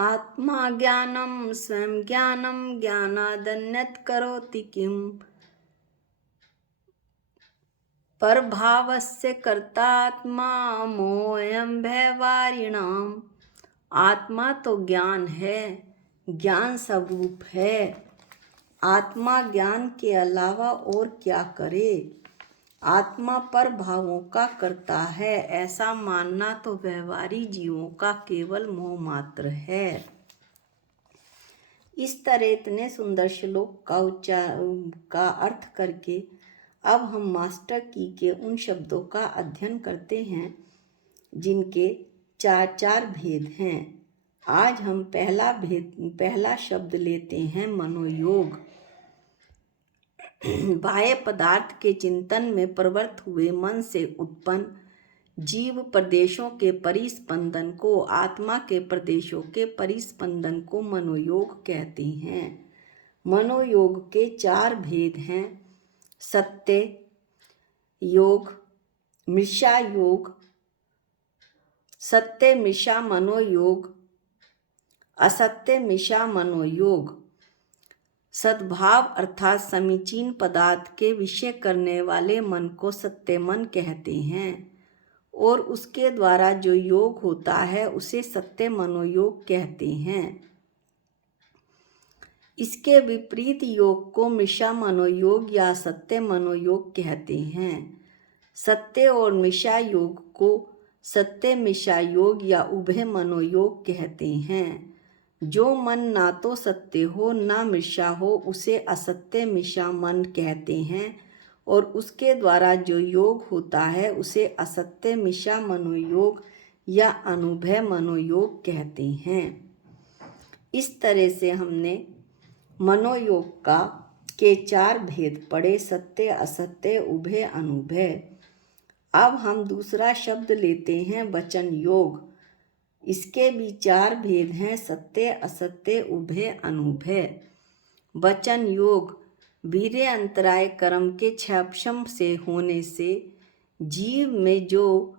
आत्मा ज्ञानं स्वयं ज्ञानं ज्ञानादन्यत् करोति किम्। परभावस्य कर्तात्मा मोऽयं व्यवहारिणाम्। आत्मा तो ज्ञान है, ज्ञान स्वरूप है। आत्मा ज्ञान के अलावा और क्या करे। आत्मा पर भावों का करता है, ऐसा मानना तो व्यवहारी जीवों का केवल मोह मात्र है। इस तरह इतने सुंदर श्लोक का अर्थ करके अब हम मास्टर की के उन शब्दों का अध्ययन करते हैं जिनके चार चार भेद हैं। आज हम पहला शब्द लेते हैं मनोयोग। बाह्य पदार्थ के चिंतन में प्रवृत्त हुए मन से उत्पन्न जीव प्रदेशों के परिस्पंदन को, आत्मा के प्रदेशों के परिस्पंदन को मनोयोग कहते हैं। मनोयोग के चार भेद हैं: सत्य योग, मिशा योग, सत्य मिशा मनोयोग, असत्य मिशा मनोयोग। सद्भाव अर्थात समीचीन पदार्थ के विषय करने वाले मन को सत्य मन कहते हैं और उसके द्वारा जो योग होता है उसे सत्य मनोयोग कहते हैं। इसके विपरीत योग को मिशा मनोयोग या सत्य मनोयोग कहते हैं। सत्य और मिशा योग को सत्य मिशा योग या उभय मनोयोग कहते हैं। जो मन ना तो सत्य हो ना मिशा हो उसे असत्य मिशा मन कहते हैं और उसके द्वारा जो योग होता है उसे असत्य मिशा मनोयोग या अनुभय मनोयोग कहते हैं। इस तरह से हमने मनोयोग के चार भेद पढ़े: सत्य, असत्य, उभय, अनुभय। अब हम दूसरा शब्द लेते हैं वचन योग। इसके भी चार भेद हैं: सत्य, असत्य, उभय, अनुभय। वचन योग वीर्य अंतराय कर्म के क्षयक्षम से होने से जीव में जो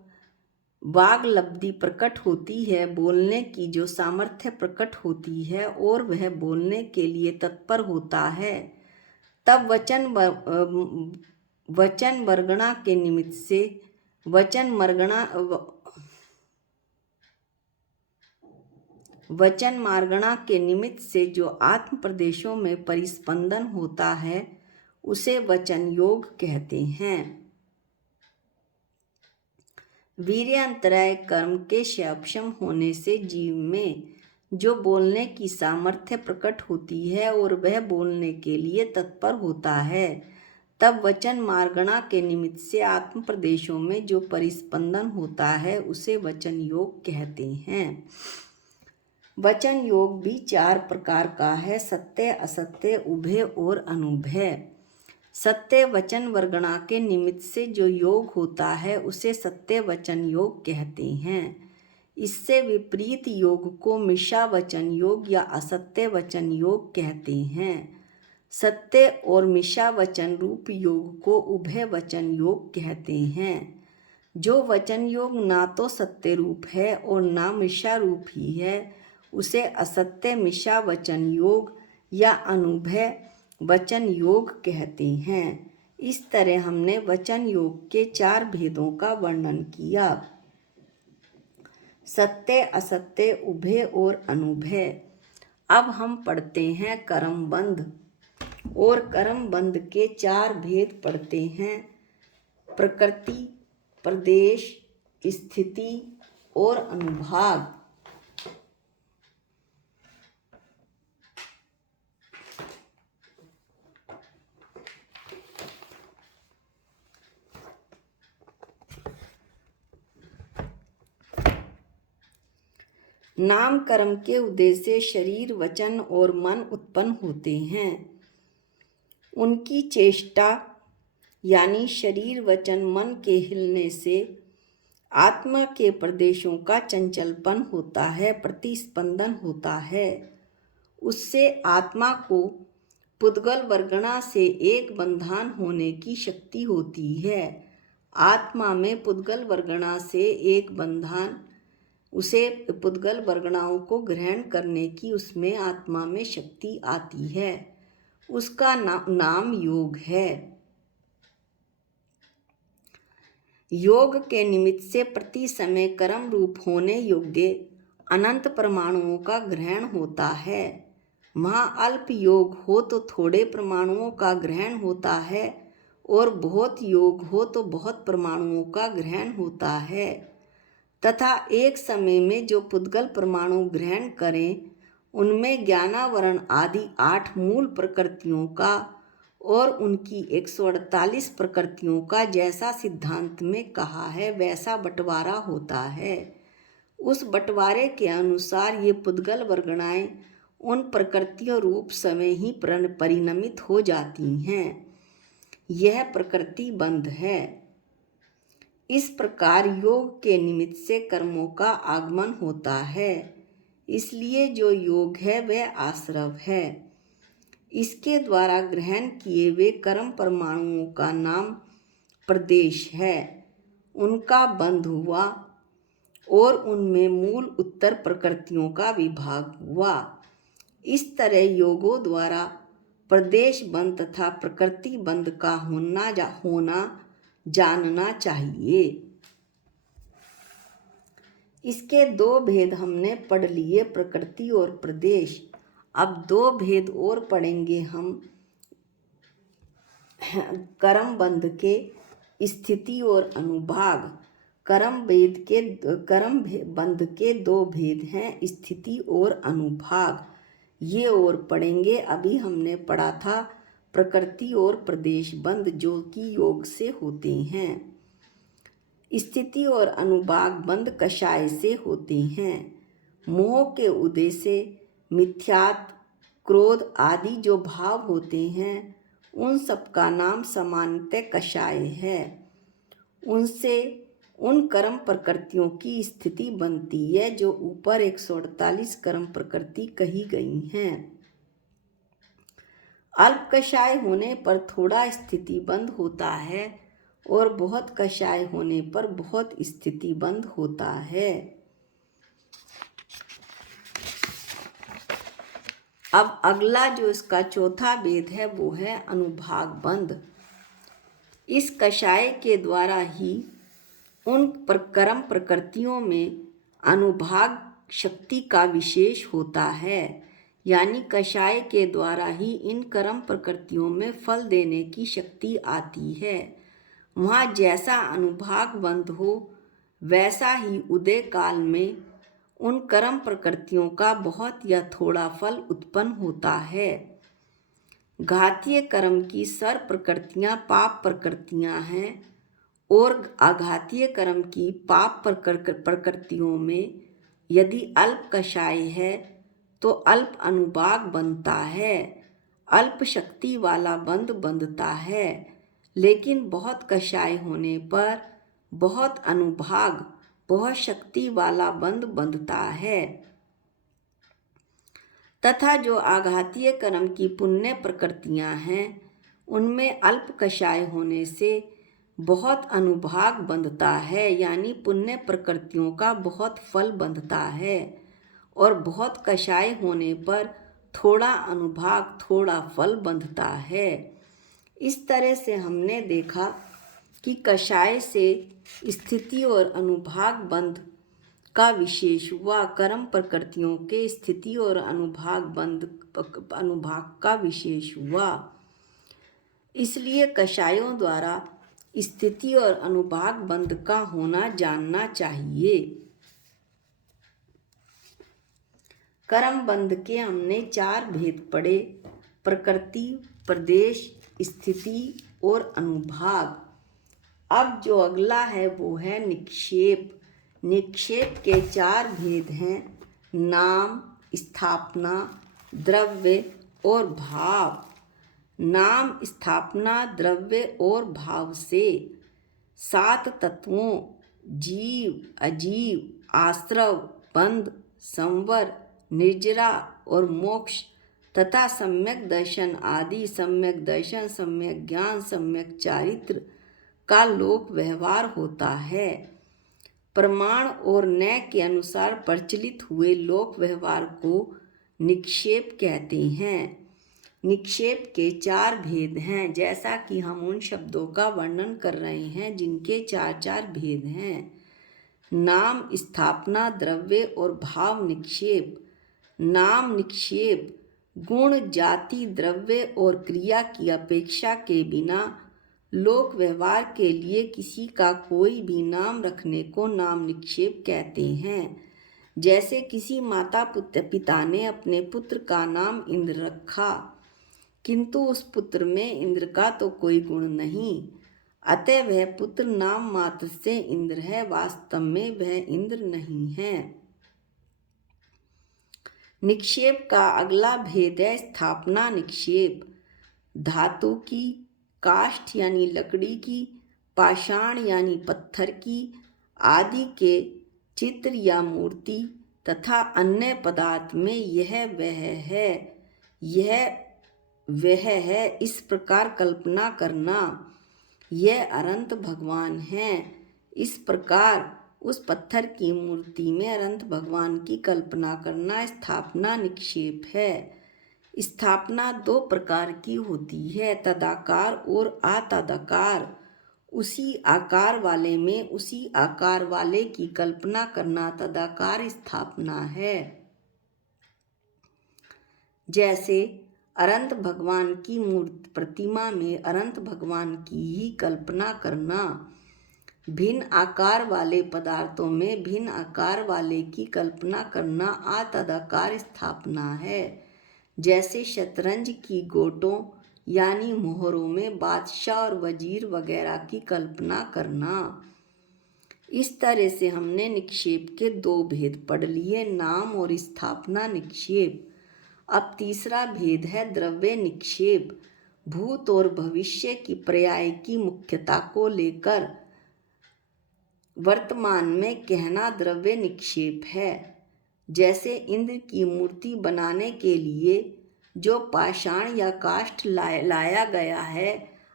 वाग लब्धि प्रकट होती है, बोलने की जो सामर्थ्य प्रकट होती है और वह बोलने के लिए तत्पर होता है, तब वचन वर्गणा के निमित्त से वचन मार्गणा के निमित्त से जो आत्म प्रदेशों में परिस्पंदन होता है उसे वचन योग कहते हैं। वीर्य अंतराय कर्म के क्षयक्षम होने से जीव में जो बोलने की सामर्थ्य प्रकट होती है और वह बोलने के लिए तत्पर होता है, तब वचन मार्गणा के निमित्त से आत्म प्रदेशों में जो परिस्पंदन होता है उसे वचन योग कहते हैं। वचन योग भी चार प्रकार का है: सत्य, असत्य, उभय और अनुभय। सत्य वचन वर्गणा के निमित्त से जो योग होता है उसे सत्य वचन योग कहते हैं। इससे विपरीत योग को मिशा वचन योग या असत्य वचन योग कहते हैं। सत्य और मिशा वचन रूप योग को उभय वचन योग कहते हैं। जो वचन योग ना तो सत्य रूप है और ना मिशा रूप ही है उसे असत्य मिशा वचन योग या अनुभय वचन योग कहते हैं। इस तरह हमने वचन योग के चार भेदों का वर्णन किया: सत्य, असत्य, उभय और अनुभय। अब हम पढ़ते हैं कर्मबंध और कर्मबंध के चार भेद पढ़ते हैं: प्रकृति, प्रदेश, स्थिति और अनुभाग। नाम कर्म के उद्देश्य से शरीर, वचन और मन उत्पन्न होते हैं। उनकी चेष्टा यानी शरीर, वचन, मन के हिलने से आत्मा के प्रदेशों का चंचलपन होता है, प्रतिस्पंदन होता है। उससे आत्मा को पुद्गल वर्गणा से एक बंधन होने की शक्ति होती है। आत्मा में पुद्गल वर्गणा से एक बंधन उसे पुद्गल वर्गणाओं को ग्रहण करने की उसमें आत्मा में शक्ति आती है। उसका नाम योग है। योग के निमित्त से प्रति समय कर्म रूप होने योग्य अनंत परमाणुओं का ग्रहण होता है। वहाँ अल्प योग हो तो थोड़े परमाणुओं का ग्रहण होता है और बहुत योग हो तो बहुत परमाणुओं का ग्रहण होता है। तथा एक समय में जो पुद्गल परमाणु ग्रहण करें उनमें ज्ञानावरण आदि 8 मूल प्रकृतियों का और उनकी 148 प्रकृतियों का जैसा सिद्धांत में कहा है वैसा बंटवारा होता है। उस बंटवारे के अनुसार ये पुद्गल वर्गणाएं उन प्रकृतियों रूप समय ही परिणमित हो जाती हैं। यह प्रकृति बंध है। इस प्रकार योग के निमित्त से कर्मों का आगमन होता है। इसलिए जो योग है वह आश्रव है। इसके द्वारा ग्रहण किए हुए कर्म परमाणुओं का नाम प्रदेश है। उनका बंध हुआ और उनमें मूल उत्तर प्रकृतियों का विभाग हुआ। इस तरह योगों द्वारा प्रदेश बंध तथा प्रकृति बंध का होना जानना चाहिए। इसके 2 भेद हमने पढ़ लिए, प्रकृति और प्रदेश। अब 2 भेद और पढ़ेंगे हम, कर्म बंध के स्थिति और अनुभाग। कर्म बंध के 2 भेद हैं, स्थिति और अनुभाग। ये और पढ़ेंगे। अभी हमने पढ़ा था प्रकृति और प्रदेश बंध जो कि योग से होते हैं। स्थिति और अनुभाग बंध कषाय से होते हैं। मोह के उदय से मिथ्यात्व, क्रोध आदि जो भाव होते हैं उन सब का नाम सामान्यतः कषाय है। उनसे उन कर्म प्रकृतियों की स्थिति बनती है जो ऊपर 148 कर्म प्रकृति कही गई हैं। अल्प कषाय होने पर थोड़ा स्थिति बंद होता है और बहुत कषाय होने पर बहुत स्थिति बंद होता है। अब अगला जो इसका चौथा भेद है वो है अनुभाग बंध। इस कषाय के द्वारा ही उन कर्म प्रकृतियों में अनुभाग शक्ति का विशेष होता है। यानी कषाय के द्वारा ही इन कर्म प्रकृतियों में फल देने की शक्ति आती है। वहाँ जैसा अनुभाग बंध हो वैसा ही उदय काल में उन कर्म प्रकृतियों का बहुत या थोड़ा फल उत्पन्न होता है। घातीय कर्म की सर प्रकृतियाँ पाप प्रकृतियाँ हैं और आघातीय कर्म की पाप प्रकृतियों में यदि अल्प कषाय है तो अल्प अनुभाग बनता है, अल्प शक्ति वाला बंध बंधता है। लेकिन बहुत कषाय होने पर बहुत अनुभाग, बहुत शक्ति वाला बंध बंधता है। तथा जो आघातीय कर्म की पुण्य प्रकृतियां हैं उनमें अल्प कषाय होने से बहुत अनुभाग बंधता है। यानी पुण्य प्रकृतियों का बहुत फल बंधता है और बहुत कषाय होने पर थोड़ा अनुभाग, थोड़ा फल बंधता है। इस तरह से हमने देखा कि कषाय से स्थिति और अनुभाग बंध का विशेष हुआ, कर्म प्रकृतियों के स्थिति और अनुभाग का विशेष हुआ। इसलिए कषायों द्वारा स्थिति और अनुभाग बंध का होना जानना चाहिए। कर्म बंध के हमने 4 भेद पढ़े, प्रकृति, प्रदेश, स्थिति और अनुभाग। अब जो अगला है वो है निक्षेप। निक्षेप के 4 भेद हैं, नाम, स्थापना, द्रव्य और भाव। नाम, स्थापना, द्रव्य और भाव से 7 तत्वों जीव, अजीव, आश्रव, बंध, संवर, निर्जरा और मोक्ष तथा सम्यक दर्शन आदि, सम्यक दर्शन, सम्यक ज्ञान, सम्यक चारित्र का लोक व्यवहार होता है। प्रमाण और न्याय के अनुसार प्रचलित हुए लोक व्यवहार को निक्षेप कहते हैं। निक्षेप के 4 भेद हैं, जैसा कि हम उन शब्दों का वर्णन कर रहे हैं जिनके 4 भेद हैं। नाम, स्थापना, द्रव्य और भाव निक्षेप। नाम निक्षेप गुण, जाति, द्रव्य और क्रिया की अपेक्षा के बिना लोक व्यवहार के लिए किसी का कोई भी नाम रखने को नाम निक्षेप कहते हैं। जैसे किसी माता पिता ने अपने पुत्र का नाम इंद्र रखा, किंतु उस पुत्र में इंद्र का तो कोई गुण नहीं, अतः वह पुत्र नाम मात्र से इंद्र है, वास्तव में वह इंद्र नहीं है। निक्षेप का अगला भेद है स्थापना निक्षेप। धातु की, काष्ठ यानी लकड़ी की, पाषाण यानी पत्थर की आदि के चित्र या मूर्ति तथा अन्य पदार्थ में यह वह है इस प्रकार कल्पना करना। यह अनंत भगवान हैं, इस प्रकार उस पत्थर की मूर्ति में अनंत भगवान की कल्पना करना स्थापना निक्षेप है। स्थापना 2 प्रकार की होती है, तदाकार और अतदाकार। उसी आकार वाले में उसी आकार वाले की कल्पना करना तदाकार स्थापना है। जैसे अनंत भगवान की मूर्ति प्रतिमा में अनंत भगवान की ही कल्पना करना। भिन्न आकार वाले पदार्थों में भिन्न आकार वाले की कल्पना करना अतदाकार स्थापना है। जैसे शतरंज की गोटों यानी मोहरों में बादशाह और वजीर वगैरह की कल्पना करना। इस तरह से हमने निक्षेप के 2 भेद पढ़ लिए, नाम और स्थापना निक्षेप। अब तीसरा भेद है द्रव्य निक्षेप। भूत और भविष्य की पर्याय की मुख्यता को लेकर वर्तमान में कहना द्रव्य निक्षेप है। जैसे इंद्र की मूर्ति बनाने के लिए जो पाषाण या काष्ठ लाया गया है,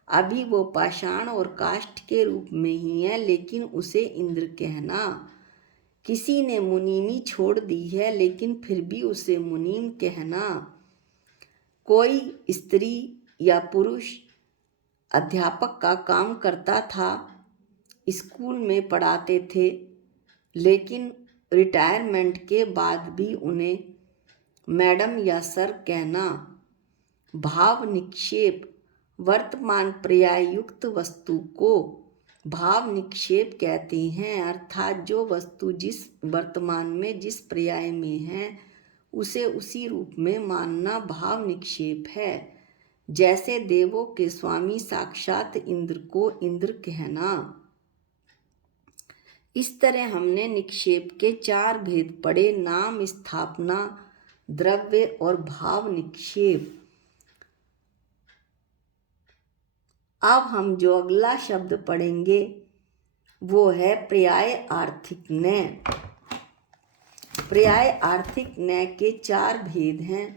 अभी वो पाषाण और काष्ठ के रूप में ही है, लेकिन उसे इंद्र कहना। किसी ने मुनीमी छोड़ दी है, लेकिन फिर भी उसे मुनीम कहना। कोई स्त्री या पुरुष अध्यापक का काम करता था, स्कूल में पढ़ाते थे, लेकिन रिटायरमेंट के बाद भी उन्हें मैडम या सर कहना। भाव निक्षेप वर्तमान पर्याय युक्त वस्तु को भाव निक्षेप कहते हैं, अर्थात जो वस्तु जिस वर्तमान में जिस पर्याय में है उसे उसी रूप में मानना भाव निक्षेप है। जैसे देवों के स्वामी साक्षात इंद्र को इंद्र कहना। इस तरह हमने निक्षेप के 4 भेद पढ़े, नाम, स्थापना, द्रव्य और भाव निक्षेप। अब हम जो अगला शब्द पढ़ेंगे वो है पर्याय आर्थिक न्याय। पर्याय आर्थिक न्याय के 4 भेद हैं।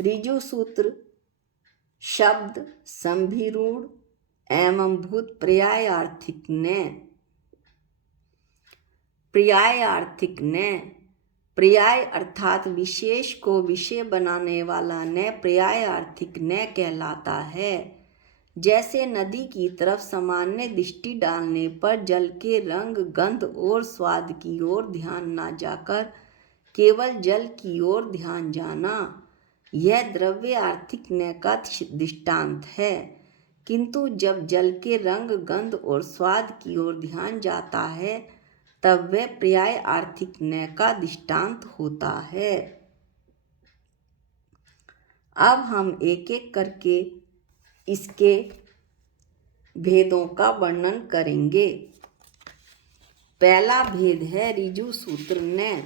ऋजु सूत्र, शब्द, संभिरूढ़ एवं भूत पर्याय आर्थिक न्याय। पर्याय आर्थिक न्याय पर्याय अर्थात विशेष को विषय बनाने वाला न्याय पर्याय आर्थिक न्याय कहलाता है। जैसे नदी की तरफ सामान्य दृष्टि डालने पर जल के रंग, गंध और स्वाद की ओर ध्यान न जाकर केवल जल की ओर ध्यान जाना, यह द्रव्य आर्थिक न्याय का दृष्टांत है। किंतु जब जल के रंग, गंध और स्वाद की ओर ध्यान जाता है तब वह पर्याय आर्थिक न्याय का दृष्टांत होता है। अब हम एक एक करके इसके भेदों का वर्णन करेंगे। पहला भेद है ऋजु सूत्र न्याय।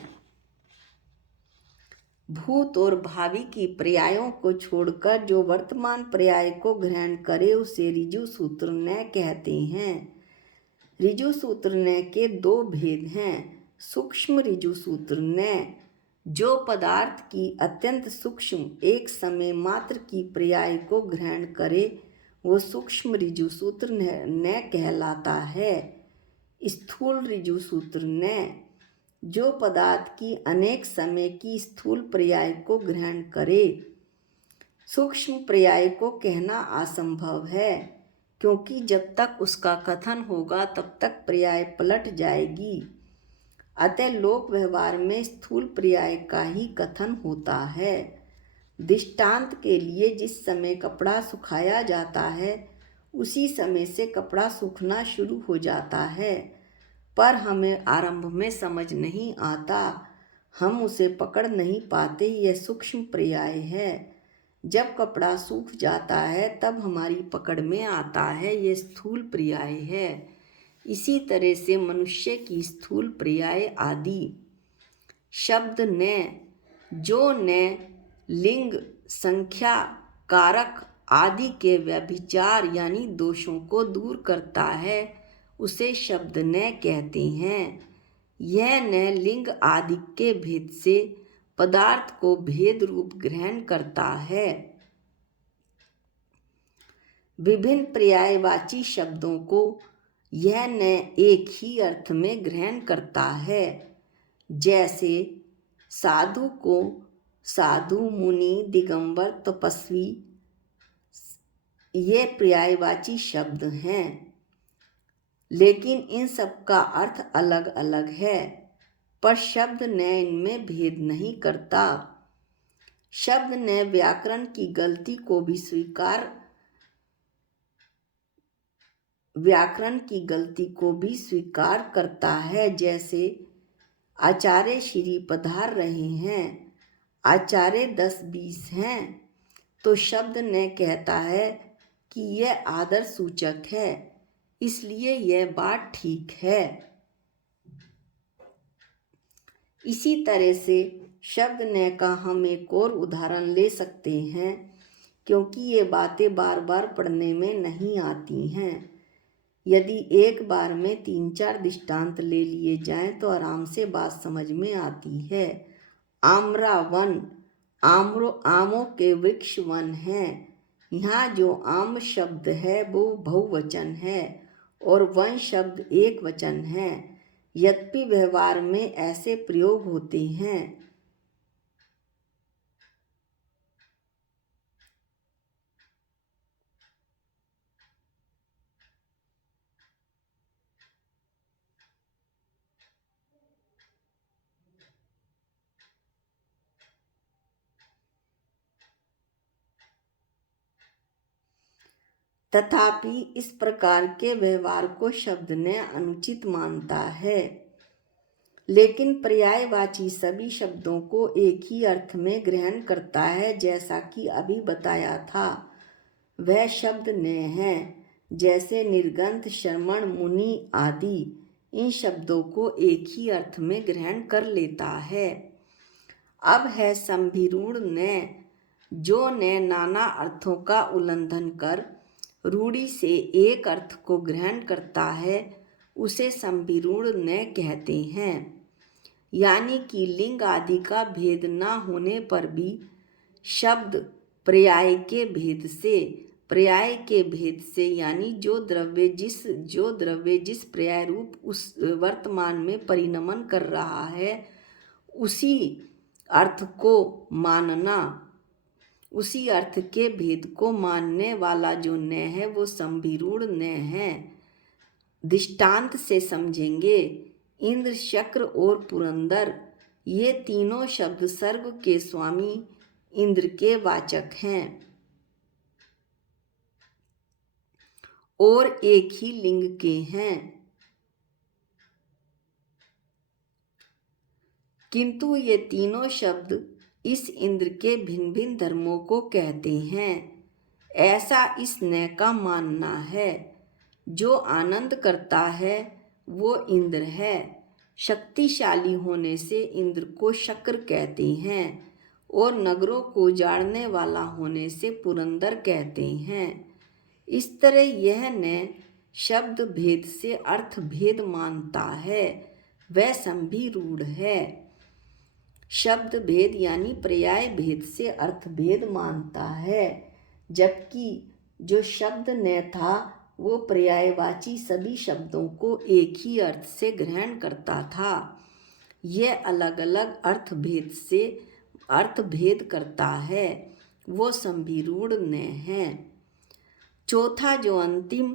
भूत और भावी की पर्यायों को छोड़कर जो वर्तमान पर्याय को ग्रहण करे उसे ऋजु सूत्र न्याय कहते हैं। ऋजु सूत्र न्याय के 2 भेद हैं। सूक्ष्म ऋजु सूत्र न्याय, जो पदार्थ की अत्यंत सूक्ष्म एक समय मात्र की पर्याय को ग्रहण करे वो सूक्ष्म ऋजु सूत्र न कहलाता है। स्थूल ऋजु सूत्र न जो पदार्थ की अनेक समय की स्थूल पर्याय को ग्रहण करे। सूक्ष्म पर्याय को कहना असंभव है, क्योंकि जब तक उसका कथन होगा तब तक पर्याय पलट जाएगी। अतः लोक व्यवहार में स्थूल पर्याय का ही कथन होता है। दृष्टांत के लिए जिस समय कपड़ा सुखाया जाता है उसी समय से कपड़ा सूखना शुरू हो जाता है, पर हमें आरंभ में समझ नहीं आता, हम उसे पकड़ नहीं पाते। यह सूक्ष्म पर्याय है। जब कपड़ा सूख जाता है तब हमारी पकड़ में आता है, यह स्थूल पर्याय है। इसी तरह से मनुष्य की स्थूल पर्याय आदि। शब्द न जो न लिंग, संख्या, कारक आदि के व्यभिचार यानी दोषों को दूर करता है, उसे शब्द न कहते हैं। यह न लिंग आदि के भेद से पदार्थ को भेद रूप ग्रहण करता है। विभिन्न पर्यायवाची शब्दों को यह न एक ही अर्थ में ग्रहण करता है। जैसे साधु को साधु, मुनि, दिगंबर, तपस्वी ये पर्यायवाची शब्द हैं, लेकिन इन सब का अर्थ अलग अलग है, पर शब्द न इनमें भेद नहीं करता। शब्द न व्याकरण की गलती को भी स्वीकार करता है। जैसे आचार्य श्री पधार रहे हैं, आचार्य 10-20 हैं, तो शब्द न कहता है कि यह आदर सूचक है, इसलिए यह बात ठीक है। इसी तरह से शब्द न का हम एक और उदाहरण ले सकते हैं, क्योंकि ये बातें बार बार पढ़ने में नहीं आती हैं। यदि एक बार में 3-4 दृष्टांत ले लिए जाएं तो आराम से बात समझ में आती है। आम्रा वन, आमों के वृक्ष वन हैं। यहाँ जो आम शब्द है वो बहुवचन है और वन शब्द एक वचन है। यद्यपि व्यवहार में ऐसे प्रयोग होते हैं। तथापि इस प्रकार के व्यवहार को शब्द ने अनुचित मानता है। लेकिन पर्यायवाची सभी शब्दों को एक ही अर्थ में ग्रहण करता है, जैसा कि अभी बताया था। वह शब्द न है, जैसे निर्गंथ, श्रमण, मुनि आदि, इन शब्दों को एक ही अर्थ में ग्रहण कर लेता है। अब है संभिरूढ़ न, जो न नाना अर्थों का उल्लंघन कर रूढ़ि से एक अर्थ को ग्रहण करता है, उसे संभिरूढ़ न कहते हैं। यानी कि लिंग आदि का भेद न होने पर भी शब्द पर्याय के भेद से यानी जो द्रव्य जिस पर्याय रूप उस वर्तमान में परिणमन कर रहा है, उसी अर्थ के भेद को मानने वाला जो न है वो संभिरूढ़ न है। दृष्टांत से समझेंगे। इंद्र, शक्र और पुरंदर ये तीनों शब्द सर्ग के स्वामी इंद्र के वाचक हैं और एक ही लिंग के हैं, किंतु ये तीनों शब्द इस इंद्र के भिन्न भिन्न धर्मों को कहते हैं। ऐसा इस न का मानना है। जो आनंद करता है वो इंद्र है। शक्तिशाली होने से इंद्र को शक्र कहते हैं और नगरों को उजाड़ने वाला होने से पुरंदर कहते हैं। इस तरह यह न शब्द भेद से अर्थ भेद मानता है, वह संभिरूढ़ है। शब्द भेद यानी पर्याय भेद से अर्थ भेद मानता है, जबकि जो शब्द न था वो पर्यायवाची सभी शब्दों को एक ही अर्थ से ग्रहण करता था। यह अलग अलग अर्थभेद करता है, वो संभिरूढ़ न है। चौथा जो अंतिम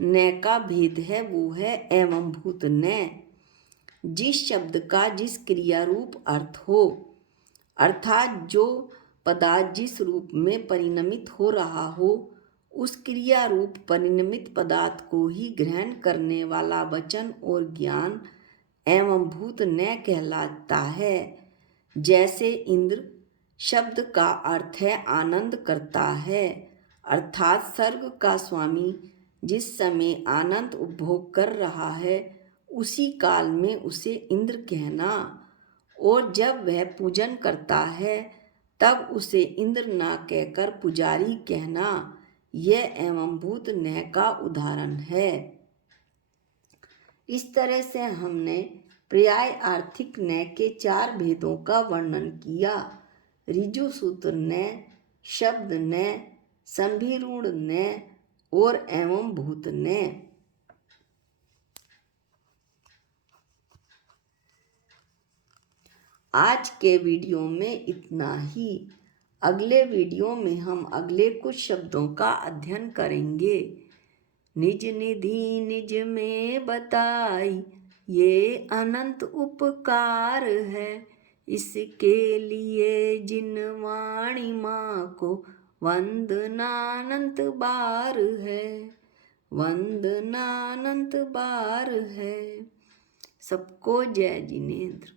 न का भेद है वो है एवं भूत न। जिस शब्द का जिस क्रिया रूप अर्थ हो, अर्थात जो पदार्थ जिस रूप में परिणमित हो रहा हो, उस क्रिया रूप परिणमित पदार्थ को ही ग्रहण करने वाला वचन और ज्ञान एवं भूत न कहलाता है। जैसे इंद्र शब्द का अर्थ है आनंद करता है, अर्थात स्वर्ग का स्वामी जिस समय आनंद उपभोग कर रहा है उसी काल में उसे इंद्र कहना, और जब वह पूजन करता है तब उसे इंद्र ना कहकर पुजारी कहना, यह एवं भूत न का उदाहरण है। इस तरह से हमने पर्याय आर्थिक न के 4 भेदों का वर्णन किया। ऋजु सूत्र न, शब्द न, संभिरूढ़ न और एवं भूत न। आज के वीडियो में इतना ही। अगले वीडियो में हम अगले कुछ शब्दों का अध्ययन करेंगे। निज निधि निज में बताई ये अनंत उपकार है, इसके लिए जिन वाणी माँ को वंदनानंत बार है, वंदनानंत बार है। सबको जय जिनेंद्र।